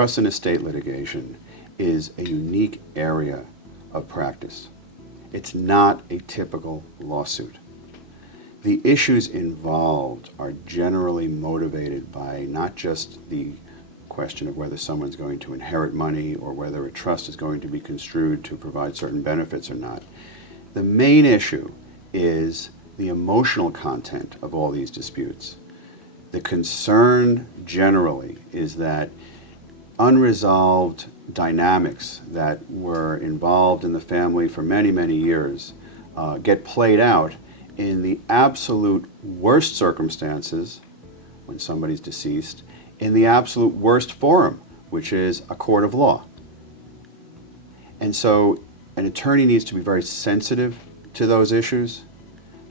trust and estate litigation is a unique area of practice. It's not a typical lawsuit. The issues involved are generally motivated by not just the question of whether someone's going to inherit money or whether a trust is going to be construed to provide certain benefits or not. The main issue is the emotional content of all these disputes. The concern generally is that unresolved dynamics that were involved in the family for many, many years get played out in the absolute worst circumstances when somebody's deceased, in the absolute worst forum, which is a court of law. And so an attorney needs to be very sensitive to those issues,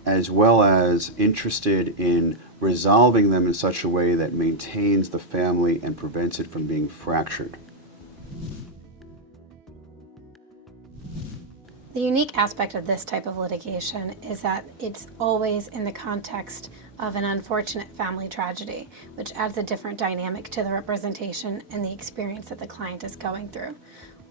as well as interested in resolving them in such a way that maintains the family and prevents it from being fractured. The unique aspect of this type of litigation is that it's always in the context of an unfortunate family tragedy, which adds a different dynamic to the representation and the experience that the client is going through.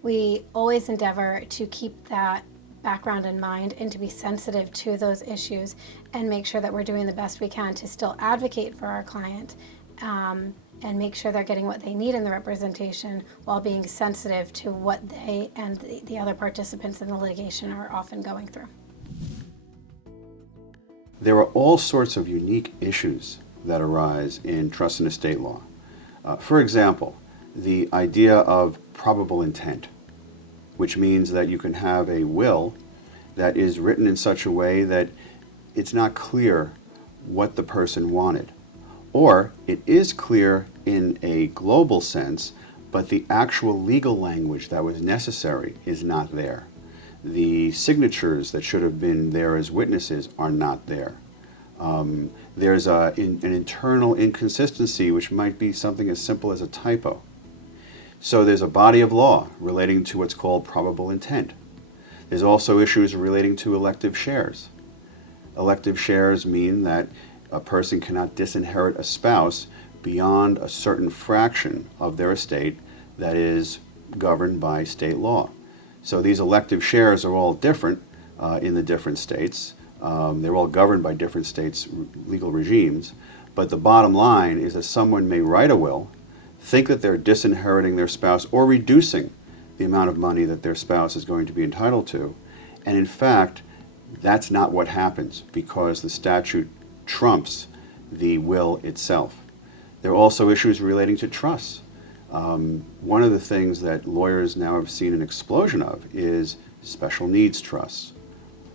We always endeavor to keep that background in mind and to be sensitive to those issues and make sure that we're doing the best we can to still advocate for our client and make sure they're getting what they need in the representation while being sensitive to what they and the other participants in the litigation are often going through. There are all sorts of unique issues that arise in trust and estate law. For example, the idea of probable intent, which means that you can have a will that is written in such a way that it's not clear what the person wanted. Or it is clear in a global sense, but the actual legal language that was necessary is not there. The signatures that should have been there as witnesses are not there. There's an internal inconsistency which might be something as simple as a typo. So there's a body of law relating to what's called probable intent. There's also issues relating to elective shares. Elective shares mean that a person cannot disinherit a spouse beyond a certain fraction of their estate that is governed by state law. So these elective shares are all different in the different states. They're all governed by different states' legal regimes. But the bottom line is that someone may write a will, think that they're disinheriting their spouse or reducing the amount of money that their spouse is going to be entitled to. And in fact, that's not what happens because the statute trumps the will itself. There are also issues relating to trusts. One of the things that lawyers now have seen an explosion of is special needs trusts.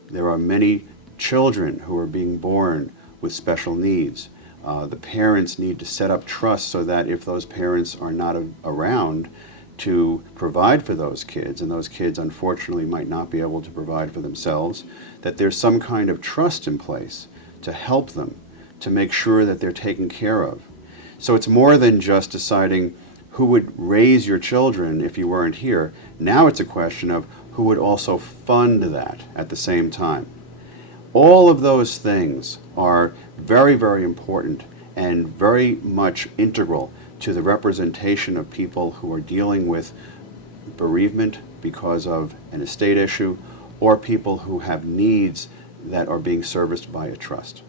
There are many children who are being born with special needs. The parents need to set up trusts so that if those parents are not around to provide for those kids, and those kids unfortunately might not be able to provide for themselves, that there's some kind of trust in place to help them, to make sure that they're taken care of. So it's more than just deciding who would raise your children if you weren't here. Now it's a question of who would also fund that at the same time. All of those things are very, very important and very much integral to the representation of people who are dealing with bereavement because of an estate issue or people who have needs that are being serviced by a trust.